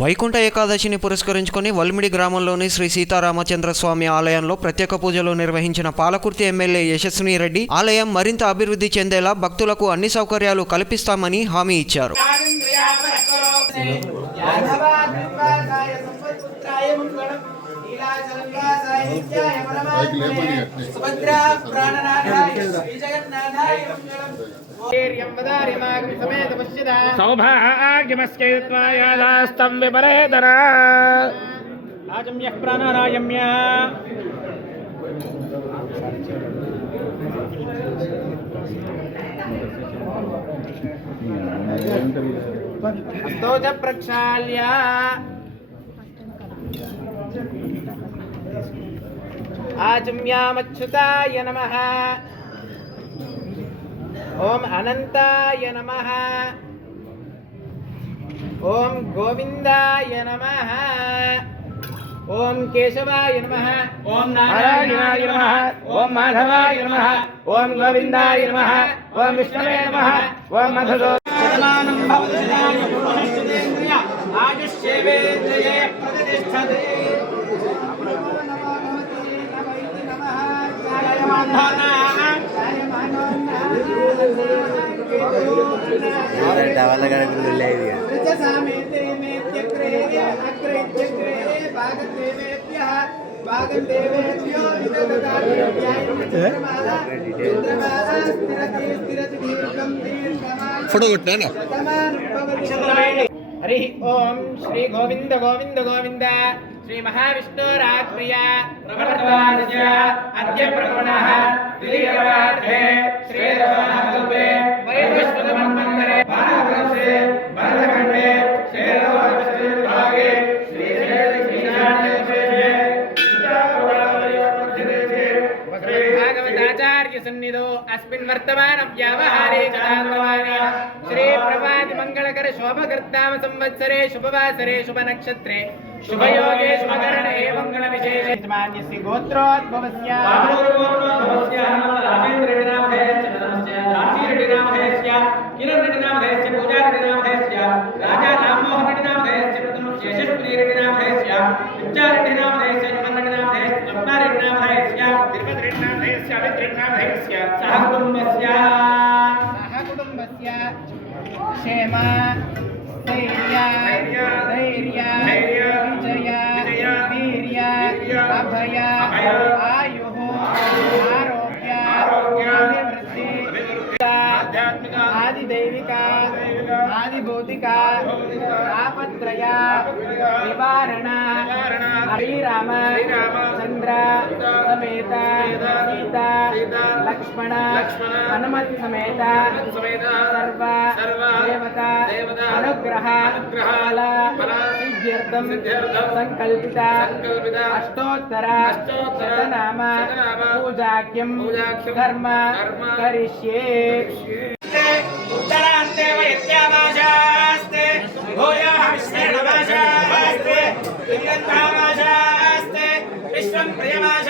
వైకుంఠ ఏకాదశిని పురస్కరించుకొని వల్మిడి గ్రామంలోని శ్రీ సీతారామచంద్ర స్వామి ఆలయంలో ప్రత్యేక పూజలు నిర్వహించిన పాలకుర్తి ఎమ్మెల్యే యశస్విని రెడ్డి ఆలయం మరింత అభివృద్ధి చెందేలా భక్తులకు అన్ని సౌకర్యాలు కల్పిస్తామని హామీ ఇచ్చారు. సౌభాగ్యమస్కైత్వాయాదాస్తం విపరేతన ఆజమ్య ప్రాణారాయమ్య హస్తోజ ప్రక్షాళ్య ఆజమ్యామచ్యుతాయ నమః. ఓం అనంతాయ నమః. ఓం గోవిందాయ నమః. ఓం కేశవాయ నమః. ఓం నారాయణాయ నమః. ఓం మాధవాయ నమః. ఓం గోవిందాయ నమః. ఓం విష్ణవే నమః. ఓం మధుసూదనానం భవతిదాయ పురుషేంద్రియ ఆయుష్యేవేంద్రియే ప్రతిష్టతే. ఫోటో కొట్టినా. హరి ఓం శ్రీ గోవింద గోవింద గోవింద శ్రీ మహావిష్ణురాత్రియ ప్రవర్తమానస్య అద్య ప్రవణః ద్వితీయవార్ధే శ్రీరమణకల్పే వైవస్వతమన్వంతరే భారతవర్షే భరతఖండే శ్రీరమణవిభాగే భాగవతాచార్య సన్నిధో అస్మిన్ వర్తమాన వ్యావహారే చాంద్రమానే శ్రీ ప్రభాతి మంగళకర శోభకర్తామ సంవత్సరే శుభవాసరే శుభ నక్షత్రే శుభయోగే శుభకరణే మంగళ విశేషే మాన్యసి గోత్రోద్భవస్య రాజేంద్రనామధేయస్య రాజీరెడ్డినామధేయస్య కిరణ్రెడ్డినామధేయస్య పూజారెడ్డినామధేయస్య రాజా రామ్మోహన్రెడ్డినామధేయస్య ప్రథమస్య యశస్విరెడ్డినామధేయస్య విద్యారెడ్డినామధేయస్య యమన్రెడ్డినామధేయస్య జప్నారెడ్డినామధేయస్య తిరుపతిరెడ్డినామధేయస్య అమిత్రెడ్డినామధేయస్య సహకుటుంబస్య క్షేమ ధైర్య ధైర్య విజయ వీర్య అభయ ఆయు ఆరోగ్య అభివృద్ధి ఆదిదైవిక ఆదిభౌతిక ఆపత్రయ నివారణ శ్రీరామ చంద్ర సమేత సీత లక్ష్మణ హనుమత్ సమేత సర్వ దేవత అనుగ్రహ ఫల సిద్ధ్యర్థం సంకల్పిత అష్టోత్తర శతనామ పూజాఖ్యం కర్మ కరిష్యే. ఉత్తరాంతే వైద్యామాశాస్తే భూయాః విశ్వేనమాశాస్తే విశ్వం ప్రియమాశ